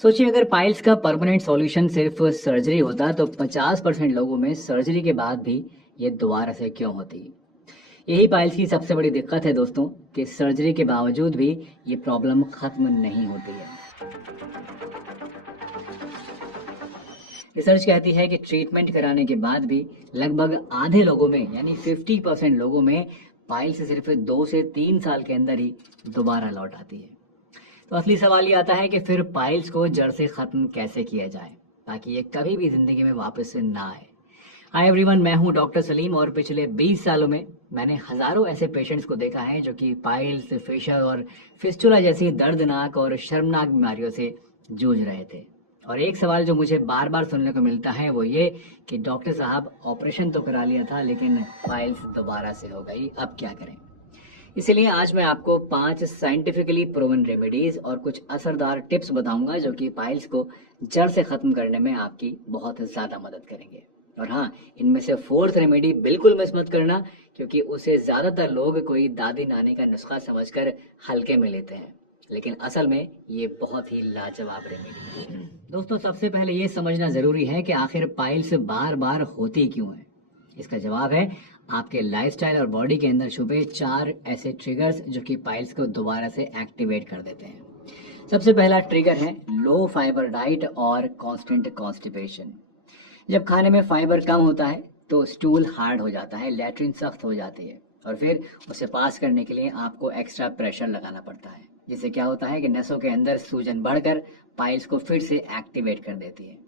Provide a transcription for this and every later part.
सोचिए अगर पाइल्स का परमानेंट सॉल्यूशन सिर्फ सर्जरी होता तो 50% लोगों में सर्जरी के बाद भी ये दोबारा से क्यों होती। यही पाइल्स की सबसे बड़ी दिक्कत है दोस्तों, कि सर्जरी के बावजूद भी ये प्रॉब्लम खत्म नहीं होती है। रिसर्च कहती है कि ट्रीटमेंट कराने के बाद भी लगभग आधे लोगों में यानी 50% लोगों में पाइल्स सिर्फ 2 से 3 साल के अंदर ही दोबारा लौट आती है। तो असली सवाल ये आता है कि फिर पाइल्स को जड़ से खत्म कैसे किया जाए ताकि ये कभी भी जिंदगी में वापस ना आए। हाय एवरीवन, मैं हूं डॉक्टर सलीम और पिछले 20 सालों में मैंने हजारों ऐसे पेशेंट्स को देखा है जो कि पाइल्स, फिशर और फिस्टुला जैसी दर्दनाक और शर्मनाक बीमारियों से जूझ रहे थे। और एक सवाल जो मुझे बार बार सुनने को मिलता है वो ये कि डॉक्टर साहब, ऑपरेशन तो करा लिया था लेकिन पाइल्स दोबारा से हो गई, अब क्या करें। इसीलिए आज मैं आपको 5 साइंटिफिकली प्रूवन रेमेडीज और कुछ असरदार टिप्स बताऊंगा जो कि पाइल्स को जड़ से खत्म करने में आपकी बहुत ज्यादा मदद करेंगे। और हाँ, इनमें से 4th रेमेडी बिल्कुल मिस मत करना, क्योंकि उसे ज्यादातर लोग कोई दादी नानी का नुस्खा समझकर हल्के में लेते हैं, लेकिन असल में ये बहुत ही लाजवाब रेमेडी है। दोस्तों, सबसे पहले ये समझना जरूरी है कि आखिर पाइल्स बार बार होती क्यों है। इसका जवाब है आपके लाइफस्टाइल और बॉडी के अंदर छुपे 4 ऐसे ट्रिगर्स जो कि पाइल्स को दोबारा से एक्टिवेट कर देते हैं। सबसे पहला ट्रिगर है लो फाइबर डाइट और कांस्टेंट कॉन्स्टिपेशन। जब खाने में फाइबर कम होता है तो स्टूल हार्ड हो जाता है, लैट्रिन सख्त हो जाती है और फिर उसे पास करने के लिए आपको एक्स्ट्रा प्रेशर लगाना पड़ता है, जिससे क्या होता है कि नसों के अंदर सूजन बढ़कर पाइल्स को फिर से एक्टिवेट कर देती है।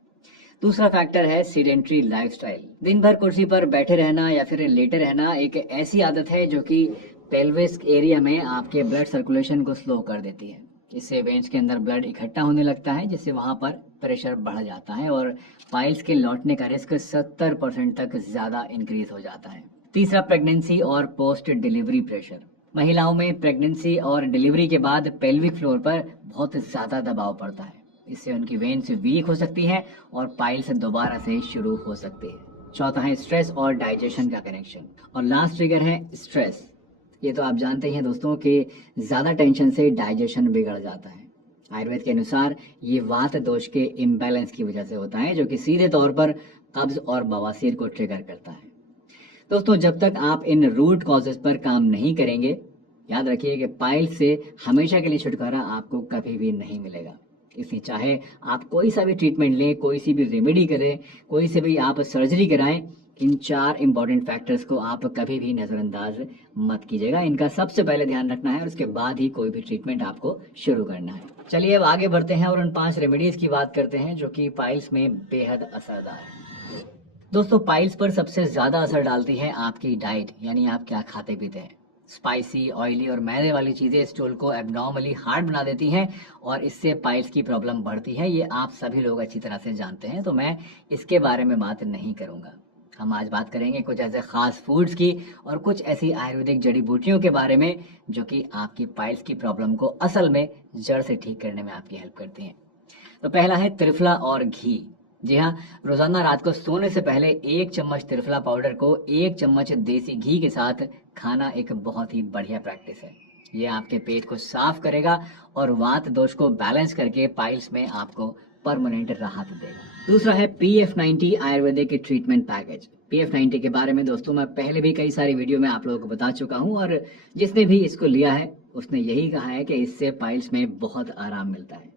दूसरा फैक्टर है सीडेंट्री लाइफस्टाइल। दिन भर कुर्सी पर बैठे रहना या फिर लेटे रहना एक ऐसी आदत है जो कि पेल्विस एरिया में आपके ब्लड सर्कुलेशन को स्लो कर देती है। इससे वेन्स के अंदर ब्लड इकट्ठा होने लगता है, जिससे वहां पर प्रेशर बढ़ जाता है और पाइल्स के लौटने का रिस्क 70% तक ज्यादा इंक्रीज हो जाता है। तीसरा, प्रेगनेंसी और पोस्ट डिलीवरी प्रेशर। महिलाओं में प्रेगनेंसी और डिलीवरी के बाद पेल्विक फ्लोर पर बहुत ज्यादा दबाव पड़ता है। इससे उनकी वेन्स वीक हो सकती है और पाइल्स दोबारा से शुरू हो सकती है। चौथा है स्ट्रेस और डाइजेशन का कनेक्शन। और लास्ट ट्रिगर है स्ट्रेस। ये तो आप जानते ही हैं दोस्तों कि ज्यादा टेंशन से डाइजेशन बिगड़ जाता है। आयुर्वेद के अनुसार ये वात दोष के इम्बैलेंस की वजह से होता है, जो कि सीधे तौर पर कब्ज और बवासीर को ट्रिगर करता है। दोस्तों, जब तक आप इन रूट कॉजेस पर काम नहीं करेंगे, याद रखिए कि पाइल्स से हमेशा के लिए छुटकारा आपको कभी भी नहीं मिलेगा। इसलिए चाहे आप कोई सा भी ट्रीटमेंट लें, कोई सी भी रेमेडी करें, कोई से भी आप सर्जरी कराएं, इन 4 इंपॉर्टेंट फैक्टर्स को आप कभी भी नजरअंदाज मत कीजिएगा। इनका सबसे पहले ध्यान रखना है और उसके बाद ही कोई भी ट्रीटमेंट आपको शुरू करना है। चलिए अब आगे बढ़ते हैं और उन 5 रेमेडीज की बात करते हैं जो कि पाइल्स में बेहद असरदार है। दोस्तों, पाइल्स पर सबसे ज्यादा असर डालती है आपकी डाइट, यानी आप क्या खाते पीते हैं। स्पाइसी, ऑयली और मैदे वाली चीजें स्टूल को एब्नॉर्मली हार्ड बना देती हैं और इससे पाइल्स की प्रॉब्लम बढ़ती है। ये आप सभी लोग अच्छी तरह से जानते हैं, तो मैं इसके बारे में बात नहीं करूंगा। हम आज बात करेंगे कुछ ऐसे खास फूड्स की और कुछ ऐसी आयुर्वेदिक जड़ी बूटियों के बारे में जो कि आपकी पाइल्स की प्रॉब्लम को असल में जड़ से ठीक करने में आपकी हेल्प करती हैं। तो पहला है त्रिफला और घी। जी हाँ, रोजाना रात को सोने से पहले 1 चम्मच त्रिफला पाउडर को 1 चम्मच देसी घी के साथ खाना एक बहुत ही बढ़िया प्रैक्टिस है। ये आपके पेट को साफ करेगा और वात दोष को बैलेंस करके पाइल्स में आपको परमानेंट राहत देगा। दूसरा है PF90 Ayurvedic treatment package. PF90 के बारे में दोस्तों मैं पहले भी कई सारी वीडियो में आप लोगों को बता चुका हूँ और जिसने भी इसको लिया है उसने यही कहा है कि इससे पाइल्स में बहुत आराम मिलता है।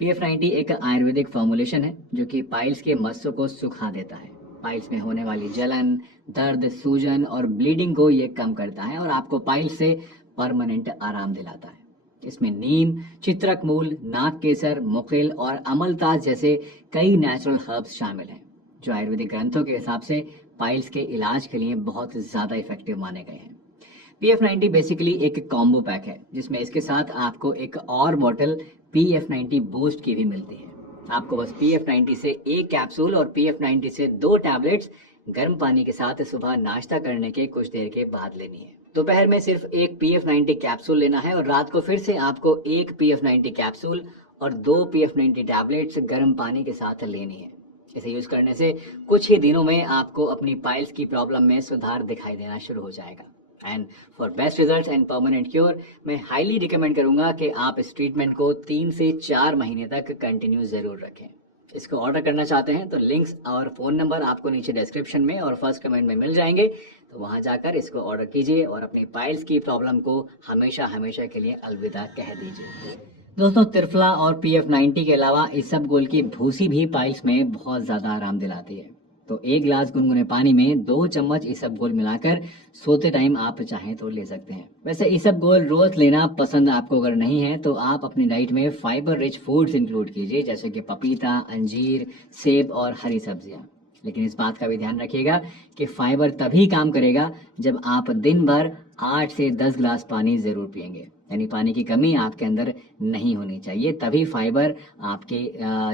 PF90 एक आयुर्वेदिक फॉर्मुलेशन है जो कि पाइल्स के मस्सों को सुखा देता है। पाइल्स में होने वाली जलन, दर्द, सूजन और ब्लीडिंग को ये कम करता है और आपको पाइल्स से परमानेंट आराम दिलाता है। इसमें नीम, चित्रक मूल, नाग केसर, मुकिल और अमलतास जैसे कई नेचुरल हर्ब्स शामिल हैं, जो आयुर्वेदिक ग्रंथों के हिसाब से पाइल्स के इलाज के लिए बहुत ज्यादा इफेक्टिव माने गए हैं। PF90 बेसिकली एक कॉम्बो पैक है जिसमें इसके साथ आपको एक और बॉटल PF90 बूस्ट की भी मिलती है। आपको बस PF90 से 1 कैप्सूल और PF90 से 2 टैबलेट्स गर्म पानी के साथ सुबह नाश्ता करने के कुछ देर के बाद लेनी है। दोपहर में सिर्फ 1 PF90 कैप्सूल लेना है और रात को फिर से आपको 1 PF90 कैप्सूल और 2 PF90 टैबलेट्स गर्म पानी के साथ लेनी है। इसे यूज करने से कुछ ही दिनों में आपको अपनी पाइल्स की प्रॉब्लम में सुधार दिखाई देना शुरू हो जाएगा। And for best results and permanent cure मैं हाईली रिकमेंड करूंगा कि आप इस ट्रीटमेंट को 3 से 4 महीने तक कंटिन्यू जरूर रखें। इसको ऑर्डर करना चाहते हैं तो लिंक्स और फ़ोन नंबर आपको नीचे डिस्क्रिप्शन में और फर्स्ट कमेंट में मिल जाएंगे, तो वहां जाकर इसको ऑर्डर कीजिए और अपनी पाइल्स की प्रॉब्लम को हमेशा हमेशा के लिए अलविदा कह दीजिए। दोस्तों, त्रिफला और PF90 के अलावा इसबगोल की भूसी भी पाइल्स में बहुत ज़्यादा आराम दिलाती है। तो 1 गिलास गुनगुने पानी में 2 चम्मच इसबगोल मिलाकर सोते टाइम आप चाहें तो ले सकते हैं। वैसे इसबगोल रोज लेना पसंद आपको अगर नहीं है तो आप अपनी डाइट में फाइबर रिच फूड्स इंक्लूड कीजिए, जैसे कि पपीता, अंजीर, सेब और हरी सब्जियां। लेकिन इस बात का भी ध्यान रखिएगा कि फाइबर तभी काम करेगा जब आप दिन भर 8 से 10 गिलास पानी जरूर पिएंगे, यानी पानी की कमी आपके अंदर नहीं होनी चाहिए, तभी फाइबर आपके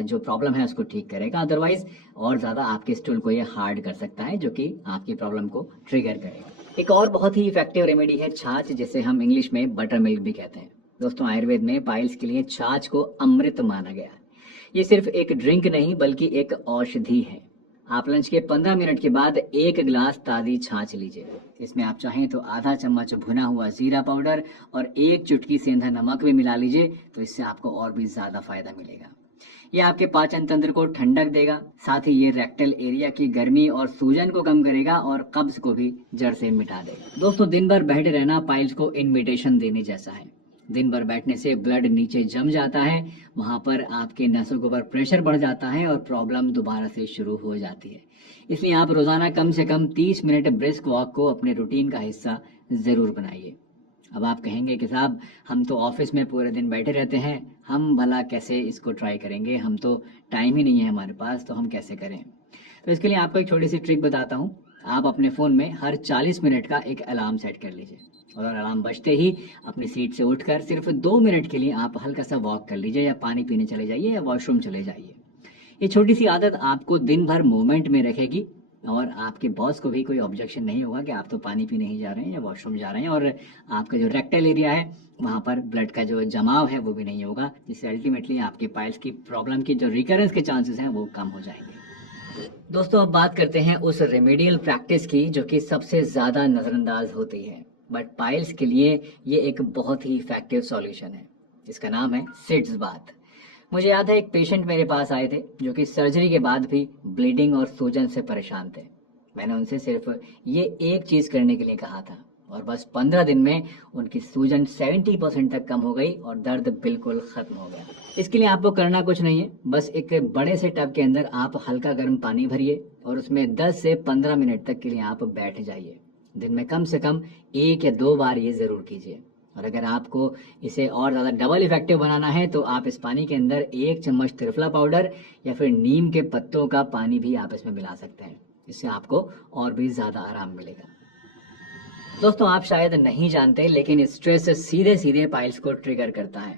जो प्रॉब्लम है उसको ठीक करेगा। अदरवाइज और ज़्यादा आपके स्टूल को ये हार्ड कर सकता है, जो कि आपकी प्रॉब्लम को ट्रिगर करेगा। एक और बहुत ही इफेक्टिव रेमेडी है छाछ, जिसे हम इंग्लिश में बटर मिल्क भी कहते हैं। दोस्तों, आयुर्वेद में पाइल्स के लिए छाछ को अमृत माना गया है। ये सिर्फ एक ड्रिंक नहीं बल्कि एक औषधि है। आप लंच के 15 मिनट के बाद 1 गिलास ताज़ी छाछ लीजिए। इसमें आप चाहें तो आधा चम्मच भुना हुआ जीरा पाउडर और 1 चुटकी सेंधा नमक भी मिला लीजिए, तो इससे आपको और भी ज़्यादा फायदा मिलेगा। ये आपके पाचन तंत्र को ठंडक देगा, साथ ही ये रेक्टल एरिया की गर्मी और सूजन को कम करेगा और कब्ज को भी जड़ से मिटा देगा। दोस्तों, दिन भर बैठे रहना पाइल्स को इन्विटेशन देने जैसा है। दिन भर बैठने से ब्लड नीचे जम जाता है, वहां पर आपके नसों के ऊपर प्रेशर बढ़ जाता है और प्रॉब्लम दोबारा से शुरू हो जाती है। इसलिए आप रोजाना कम से कम 30 मिनट ब्रिस्क वॉक को अपने रूटीन का हिस्सा जरूर बनाइए। अब आप कहेंगे कि साहब, हम तो ऑफिस में पूरे दिन बैठे रहते हैं, हम भला कैसे इसको ट्राई करेंगे, हम तो टाइम ही नहीं है हमारे पास, तो हम कैसे करें। तो इसके लिए आपको एक छोटी सी ट्रिक बताता हूँ। आप अपने फ़ोन में हर 40 मिनट का एक अलार्म सेट कर लीजिए और अलार्म बजते ही अपनी सीट से उठकर सिर्फ 2 मिनट के लिए आप हल्का सा वॉक कर लीजिए, या पानी पीने चले जाइए, या वॉशरूम चले जाइए। ये छोटी सी आदत आपको दिन भर मूवमेंट में रखेगी और आपके बॉस को भी कोई ऑब्जेक्शन नहीं होगा कि आप तो पानी पीने ही जा रहे हैं या वॉशरूम जा रहे हैं, और आपका जो रेक्टल एरिया है वहाँ पर ब्लड का जो जमाव है वो भी नहीं होगा, जिससे अल्टीमेटली आपके पाइल्स की प्रॉब्लम की जो रिकरेंस के चांसेस हैं वो कम हो जाएंगे। दोस्तों, अब बात करते हैं उस रेमेडियल प्रैक्टिस की जो कि सबसे ज़्यादा नज़रअंदाज होती है, बट पाइल्स के लिए ये एक बहुत ही इफेक्टिव सॉल्यूशन है। इसका नाम है सिड्स बाथ। मुझे याद है, एक पेशेंट मेरे पास आए थे जो कि सर्जरी के बाद भी ब्लीडिंग और सूजन से परेशान थे। मैंने उनसे सिर्फ ये एक चीज़ करने के लिए कहा था और बस 15 दिन में उनकी सूजन 70% तक कम हो गई और दर्द बिल्कुल खत्म हो गया। इसके लिए आपको करना कुछ नहीं है, बस एक बड़े से टब के अंदर आप हल्का गर्म पानी भरिए और उसमें 10 से 15 मिनट तक के लिए आप बैठ जाइए। दिन में कम से कम 1 या 2 बार ये ज़रूर कीजिए। और अगर आपको इसे और ज़्यादा डबल इफेक्टिव बनाना है तो आप इस पानी के अंदर 1 चम्मच त्रिफला पाउडर या फिर नीम के पत्तों का पानी भी आप इसमें मिला सकते हैं। इससे आपको और भी ज़्यादा आराम मिलेगा। दोस्तों, आप शायद नहीं जानते, लेकिन स्ट्रेस सीधे सीधे पाइल्स को ट्रिगर करता है।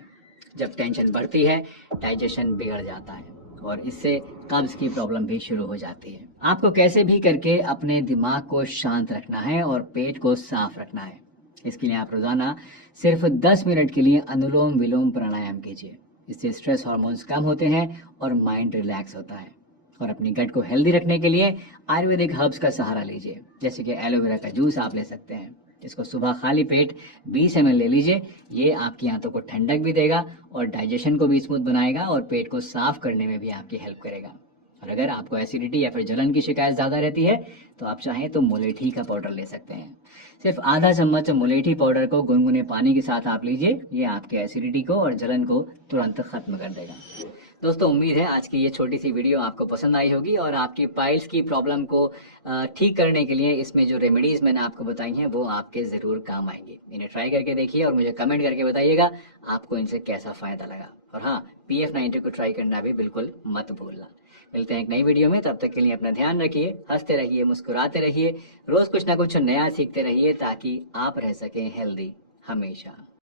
जब टेंशन बढ़ती है, डाइजेशन बिगड़ जाता है और इससे कब्ज की प्रॉब्लम भी शुरू हो जाती है। आपको कैसे भी करके अपने दिमाग को शांत रखना है और पेट को साफ रखना है। इसके लिए आप रोजाना सिर्फ 10 मिनट के लिए अनुलोम विलोम प्राणायाम कीजिए। इससे स्ट्रेस हार्मोन्स कम होते हैं और माइंड रिलैक्स होता है। और अपनी गट को हेल्दी रखने के लिए आयुर्वेदिक हर्ब्स का सहारा लीजिए, जैसे कि एलोवेरा का जूस आप ले सकते हैं। इसको सुबह खाली पेट 20 ml ले लीजिए। ये आपकी आंतों को ठंडक भी देगा और डाइजेशन को भी स्मूथ बनाएगा और पेट को साफ करने में भी आपकी हेल्प करेगा। और अगर आपको एसिडिटी या फिर जलन की शिकायत ज़्यादा रहती है तो आप चाहें तो मुलेठी का पाउडर ले सकते हैं। सिर्फ आधा चम्मच मुलेठी पाउडर को गुनगुने पानी के साथ आप लीजिए। ये आपके एसिडिटी को और जलन को तुरंत खत्म कर देगा। दोस्तों, उम्मीद है आज की ये छोटी सी वीडियो आपको पसंद आई होगी और आपकी पाइल्स की प्रॉब्लम को ठीक करने के लिए इसमें जो रेमेडीज मैंने आपको बताई हैं वो आपके ज़रूर काम आएंगी। इन्हें ट्राई करके देखिए और मुझे कमेंट करके बताइएगा आपको इनसे कैसा फ़ायदा लगा। और हाँ, PF90 को ट्राई करना भी बिल्कुल मत भूलना। मिलते हैं एक नई वीडियो में, तब तक के लिए अपना ध्यान रखिए, हंसते रहिए, मुस्कुराते रहिए, रोज़ कुछ ना कुछ नया सीखते रहिए ताकि आप रह सकें हेल्दी हमेशा।